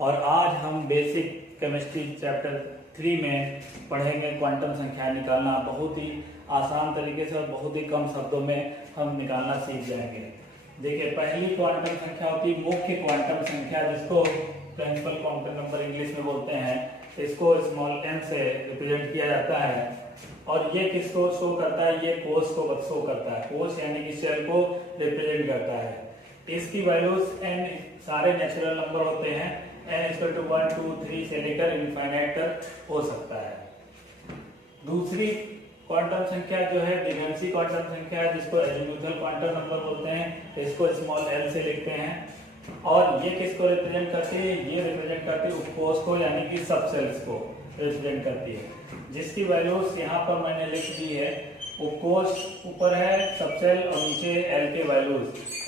और आज हम बेसिक केमिस्ट्री चैप्टर 3 में पढ़ेंगे क्वांटम संख्या निकालना। बहुत ही आसान तरीके से और बहुत ही कम शब्दों में हम निकालना सीख जाएंगे। देखिए, पहली क्वांटम संख्या होती है मुख्य क्वांटम संख्या, जिसको प्रिंसिपल क्वांटम नंबर इंग्लिश में बोलते हैं। इसको स्मॉल m से रिप्रेजेंट किया जाता है और ये किसको शो करता है? ये कोष को शो करता है। कोष यानी कि सेल को रिप्रेजेंट करता है। इसकी वैल्यूज n सारे नेचुरल नंबर होते हैं। n = 1 2 3 से लेकर इनफाइनाइट तक हो सकता है। दूसरी क्वांटम संख्या जो है द्विघांसी क्वांटम संख्या है, जिसको एजीमुथल क्वांटम नंबर बोलते हैं। इसको स्मॉल l से लिखते हैं और ये किसको रिप्रेजेंट करती है? ये रिप्रेजेंट करती है उपकोष को, यानी कि सब सेल्स को रिप्रेजेंट करती है, जिसकी वैल्यूज यहाँ पर मैंने लिख दी है। उपकोष ऊपर है, सब सेल और नीचे l के वैल्यूज।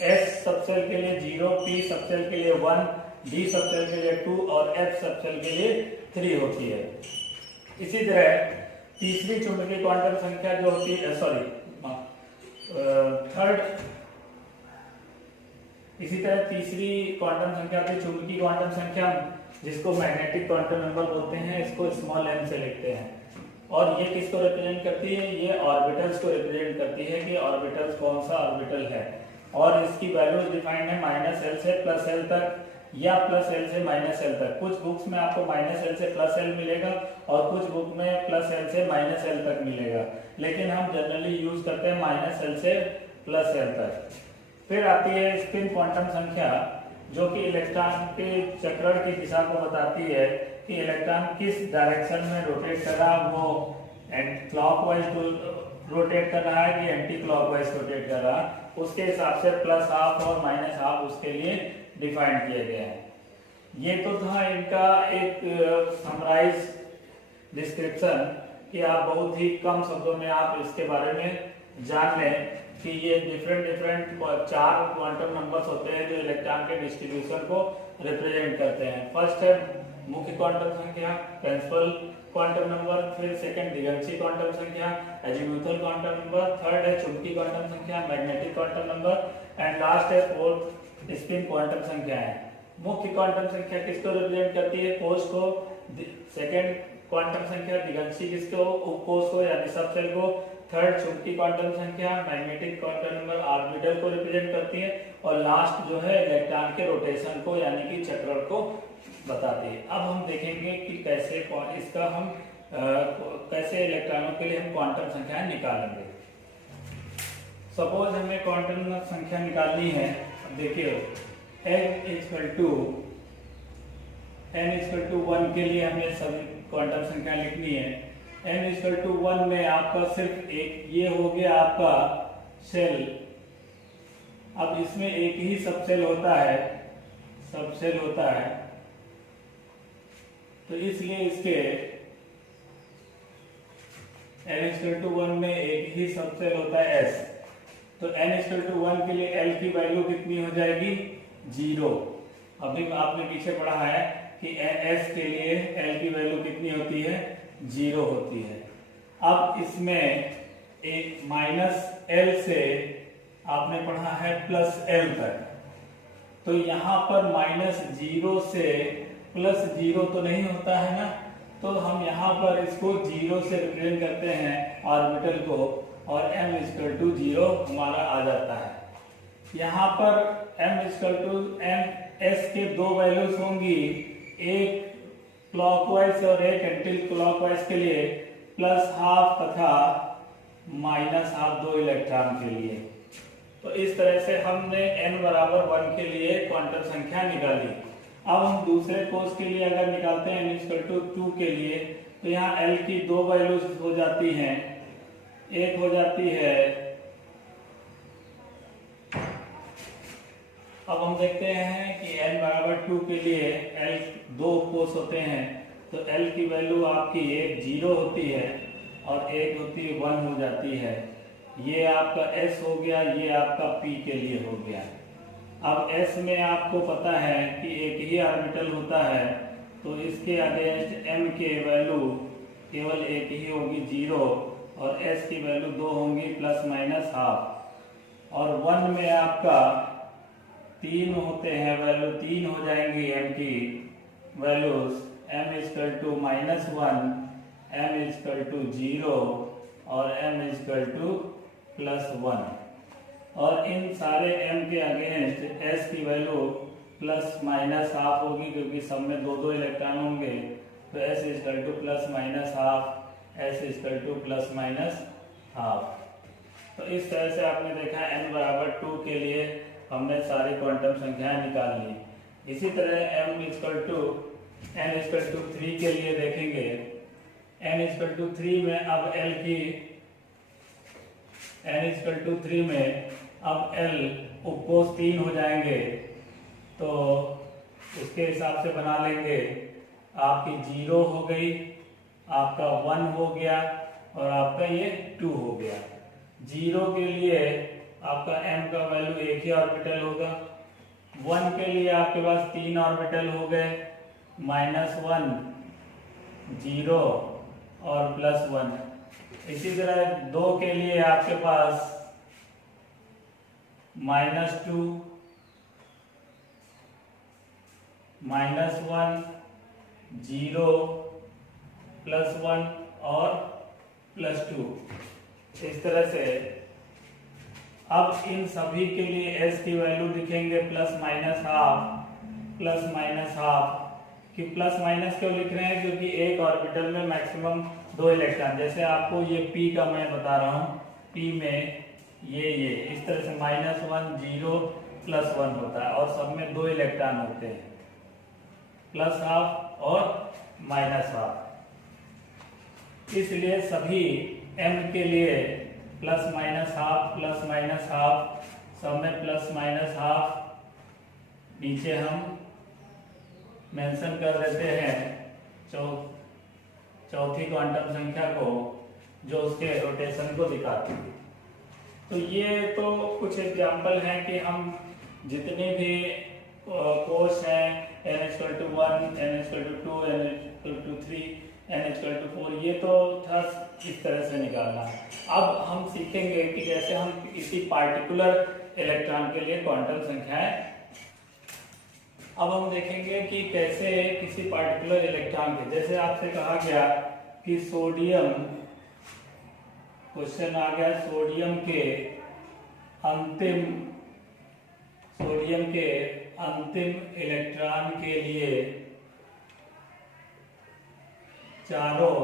s सब सेल के लिए 0, p सब सेल के लिए 1, d सब सेल के लिए 2 और f सब सेल के लिए 3 होती है। इसी तरह तीसरी चुंबकीय क्वांटम संख्या जो होती है इसी तरह तीसरी क्वांटम संख्या होती है चुंबकीय क्वांटम संख्या, जिसको मैग्नेटिक क्वांटम नंबर बोलते हैं। इसको स्मॉल m से लिखते हैं और ये किसको रिप्रेजेंट करती है? ये ऑर्बिटल्स को रिप्रेजेंट करती है कि ऑर्बिटल्स कौन सा ऑर्बिटल है। और इसकी वैल्यूज डिफाइंड है -l से +l तक या +l से -l तक। कुछ बुक्स में आपको -l से +l मिलेगा और कुछ बुक में +l से -l तक मिलेगा, लेकिन हम जनरली यूज करते हैं -l से +l तक। फिर आती है स्पिन क्वांटम संख्या, जो कि इलेक्ट्रॉन के चक्रण की दिशा को बताती है कि इलेक्ट्रॉन किस डायरेक्शन में रोटेट कर रहा है। वो क्लॉकवाइज रोटेट कर रहा है कि एंटी क्लॉकवाइज रोटेट कर रहा है, उसके हिसाब से +½ और -½ उसके लिए डिफाइन किया गया है। ये तो था इनका एक समराइज डिस्क्रिप्शन कि आप बहुत ही कम शब्दों में आप इसके बारे में जान लें कि ये डिफरेंट 4 क्वांटम नंबर्स होते हैं जो इलेक्ट्रॉन के डिस्ट्रीब्यूशन को रिप्रेजेंट करते हैं। फर्स्ट है मुख्य क्वांटम संख्या, प्रिंसिपल क्वांटम नंबर, फिर सेकंड द्विघांसी क्वांटम संख्या, एजीमुथल क्वांटम नंबर, थर्ड है चुंबकीय क्वांटम संख्या, magnetic quantum number and last है फोर्थ स्पिन क्वांटम संख्या है। मुख्य क्वांटम संख्या किसको रिप्रेजेंट करती है? कोष को। सेकंड क्वांटम संख्या द्विघांसी किसको? उपकोष को यानी सब सेल को। थर्ड चुंबकीय क्वांटम संख्या मैग्नेटिक क्वांटम नंबर ऑर्बिटल को रिप्रेजेंट करती है और लास्ट जो है इलेक्ट्रॉन के रोटेशन को यानी कि चक्रण को बताती है। अब हम देखेंगे कि कैसे इसका हम कैसे इलेक्ट्रॉनों के लिए हम क्वांटम संख्याएं निकालेंगे। सपोज हमें क्वांटम संख्या निकालनी है। अब देखिए n=1 के लिए हमें सभी क्वांटम संख्या लिखनी है। n=1 में आपका सिर्फ एक ये हो गया आपका सेल। अब इसमें एक ही सब सेल होता है, तो इसलिए इसके n=1 में एक ही सब सेल होता है s। तो n=1 के लिए l की वैल्यू कितनी हो जाएगी? 0। अभी आपने पीछे पढ़ा है कि s के लिए l की वैल्यू कितनी होती है? 0 होती है। अब इसमें एक -l से आपने पढ़ा है +l तक, तो यहाँ पर -0 से +0 तो नहीं होता है ना, तो हम यहाँ पर इसको 0 से रिप्रेजेंट करते हैं ऑर्बिटल को और m=0 हमारा आ जाता है। यहाँ पर s के दो वैल्यूज होंगी, एक क्लॉकवाइज और एक एंटी क्लॉकवाइज के लिए, +½ तथा -½ 2 इलेक्ट्रॉन के लिए। तो इस तरह से हमने n=1 के लिए क्वांटम संख्या निकाली। अब हम दूसरे कोष के लिए अगर निकालते हैं n=2 के लिए, तो यहाँ l की दो वैल्यूज हो जाती हैं। एक हो जाती है, अब हम देखते हैं कि n=2 के लिए l दो कोष होते हैं, तो l की वैल्यू आपकी एक 0 होती है और एक होती है 1 हो जाती है। ये आपका s हो गया, ये आपका p के लिए हो गया। अब s में आपको पता है कि एक ही ऑर्बिटल होता है, तो इसके अगेंस्ट m के वैल्यू केवल एक ही होगी 0 और s की वैल्यू 2 होंगी ±½ और 1 में आपका 3 होते हैं, वैल्यू 3 हो जाएंगी m की, values m is equal to -1, m is equal to 0 और m इजकल टू +1, और इन सारे m के अगेंस्ट s की वैल्यू ±½ होगी, क्योंकि सब में दो दो इलेक्ट्रॉन होंगे, तो s is equal to ±½ s is equal to ±½ तो इस तरह से आपने देखा n बराबर 2 के लिए हमने सारी क्वांटम संख्याएं निकाल ली। इसी तरह n इजकल टू 3 के लिए देखेंगे। n इजकल टू 3 में अब l की n इजकल टू 3 में अब l उपकोष 3 हो जाएंगे, तो उसके हिसाब से बना लेंगे। आपकी 0 हो गई, आपका 1 हो गया और आपका ये 2 हो गया। 0 के लिए आपका m का वैल्यू एक ही ऑर्बिटल होगा। 1 के लिए आपके पास 3 ऑर्बिटल हो गए, -1, 0 और +1। इसी तरह 2 के लिए आपके पास -2, -1, 0, +1 और +2। इस तरह से अब इन सभी के लिए s की वैल्यू लिखेंगे ±½ कि प्लस माइनस क्यों लिख रहे हैं, क्योंकि एक ऑर्बिटल में मैक्सिमम 2 इलेक्ट्रॉन, जैसे आपको ये p का मैं बता रहा हूँ, p में ये इस तरह से -1, 0, +1 होता है और सब में 2 इलेक्ट्रॉन होते हैं, +½ और -½ इसलिए सभी m के लिए ±½ सब में ±½ नीचे हम मेंशन कर देते हैं चौथी क्वांटम संख्या को, जो उसके रोटेशन को दिखाती है। तो ये तो कुछ एग्जाम्पल हैं कि हम जितने भी कोर्स हैं n=1, n=2, n=3, n=4, ये तो था इस तरह से निकालना। अब हम सीखेंगे कि कैसे हम किसी पार्टिकुलर इलेक्ट्रॉन के लिए क्वांटम संख्याएं, अब हम देखेंगे कि कैसे किसी पार्टिकुलर इलेक्ट्रॉन के, जैसे आपसे कहा गया कि सोडियम, क्वेश्चन आ गया सोडियम के अंतिम इलेक्ट्रॉन के लिए चारों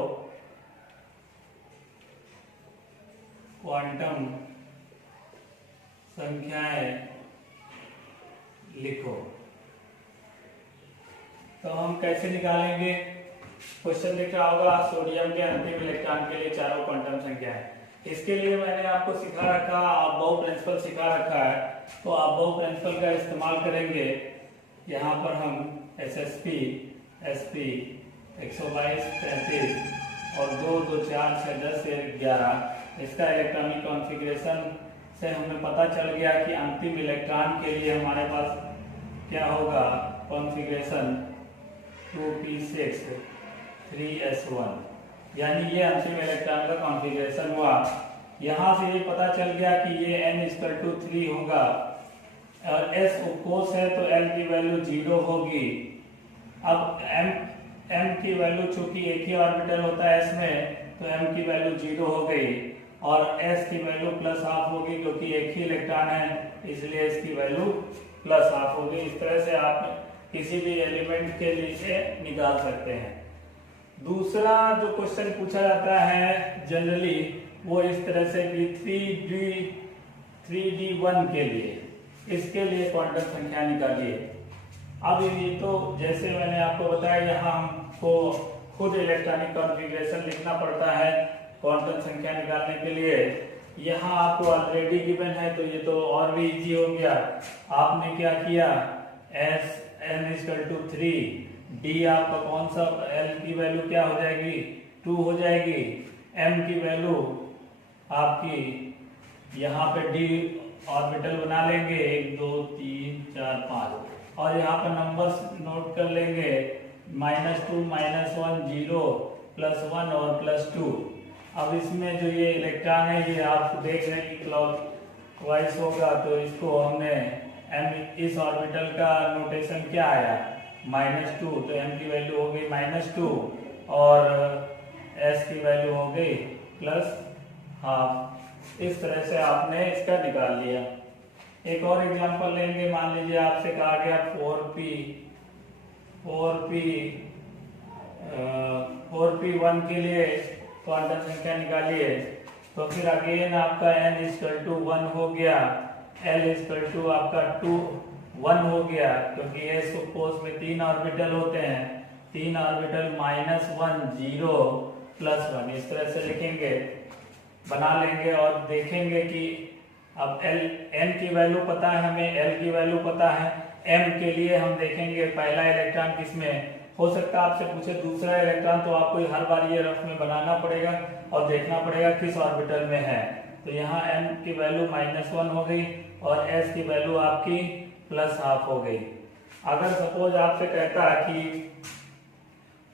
क्वांटम संख्याएं लिखो। तो हम कैसे निकालेंगे, क्वेश्चन दिख रहा होगा सोडियम के अंतिम इलेक्ट्रॉन के लिए चारों क्वांटम संख्याएं। इसके लिए मैंने आपको सिखा रखा, अबव प्रिंसिपल सिखा रखा है, तो अबव प्रिंसिपल का इस्तेमाल करेंगे। यहाँ पर हम SSP, SP 122, 33 और 2, 2, 4, 6, 10 से 11 इसका इलेक्ट्रॉनिक कॉन्फ़िगरेशन से हमें पता चल गया कि अंतिम इलेक्ट्रॉन के लिए हमारे पास क्या होगा, कॉन्फ़िगरेशन 2p6 3s1, यानी ये अंतिम इलेक्ट्रॉन का कॉन्फ़िगरेशन हुआ। यहाँ से ये पता चल गया कि ये n=3 होगा और s उपकोष है तो l की वैल्यू 0 होगी। अब m की वैल्यू चूंकि एक ही ऑर्बिटल होता है s में, तो m की वैल्यू 0 हो गई और s की वैल्यू +½ होगी, क्योंकि एक ही इलेक्ट्रॉन है इसलिए s की वैल्यू +½ होगी। इस तरह से आप किसी भी एलिमेंट के लिए निकाल सकते हैं। दूसरा जो क्वेश्चन पूछा जाता है जनरली वो इस तरह से कि 3d1 के लिए, इसके लिए क्वांटम संख्या निकालिए। अब ये तो जैसे मैंने आपको बताया, यहाँ हमको खुद इलेक्ट्रॉनिक कॉन्फ़िगरेशन लिखना पड़ता है क्वांटम संख्या निकालने के लिए। यहाँ आपको ऑलरेडी गिवन है तो ये तो और भी इजी हो गया। आपने क्या किया, n=3, d आपका कौन सा, l की वैल्यू क्या हो जाएगी, 2 हो जाएगी। m की वैल्यू आपकी यहाँ पे d ऑर्बिटल बना लेंगे 1, 2, 3, 4, 5 और यहाँ पर नंबर्स नोट कर लेंगे -2, -1, 0, +1 और +2। अब इसमें जो ये इलेक्ट्रॉन है ये आप देख रहे हैं कि क्लॉकवाइज होगा, तो इसको हमने m, इस ऑर्बिटल का नोटेशन क्या आया, -2, तो m की वैल्यू हो गई -2 और s की वैल्यू हो गई +12। इस तरह से आपने इसका निकाल लिया। एक और एग्जांपल लेंगे। मान लीजिए आपसे कहा गया 4p1 के लिए क्वांटम संख्या निकालिए। तो फिर अगेन आपका n=1 हो गया, l= आपका 1 हो गया, क्योंकि ये सपोज में 3 ऑर्बिटल होते हैं। 3 ऑर्बिटल -1 0 +1 इस तरह से लिखेंगे, बना लेंगे और देखेंगे कि अब n की वैल्यू पता है हमें, l की वैल्यू पता है। m के लिए हम देखेंगे पहला इलेक्ट्रॉन किसमें हो सकता है, आपसे पूछे दूसरा इलेक्ट्रॉन, तो आपको हर बार ये रफ में बनाना पड़ेगा और देखना पड़ेगा किस ऑर्बिटल में है। तो यहाँ m की वैल्यू -1 हो गई और s की वैल्यू आपकी +12 हो गई। अगर सपोज आपसे कहता है कि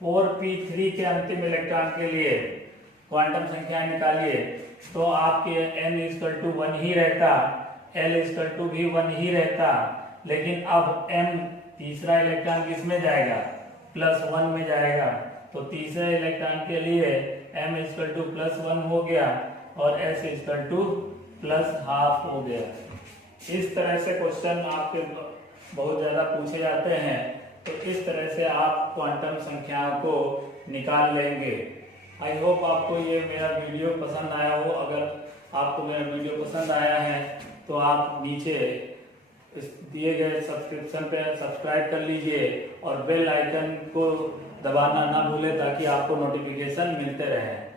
4p3 के अंतिम इलेक्ट्रॉन के लिए क्वांटम संख्या निकालिए, तो आपके n=1 ही रहता, l= भी 1 ही रहता, लेकिन अब m तीसरा इलेक्ट्रॉन किस में जाएगा, +1 में जाएगा। तो तीसरे इलेक्ट्रॉन के लिए m=+1 हो गया और s=+12 हो गया। इस तरह से क्वेश्चन आपके बहुत ज्यादा पूछे जाते हैं, तो इस तरह से आप क्वांटम संख्याओं को निकाल लेंगे। आई होप आपको ये मेरा वीडियो पसंद आया हो। अगर आपको मेरा वीडियो पसंद आया है तो आप नीचे इस दिए गए सब्सक्रिप्शन पे सब्सक्राइब कर लीजिए और बेल आइकन को दबाना ना भूलें ताकि आपको नोटिफिकेशन मिलते रहे।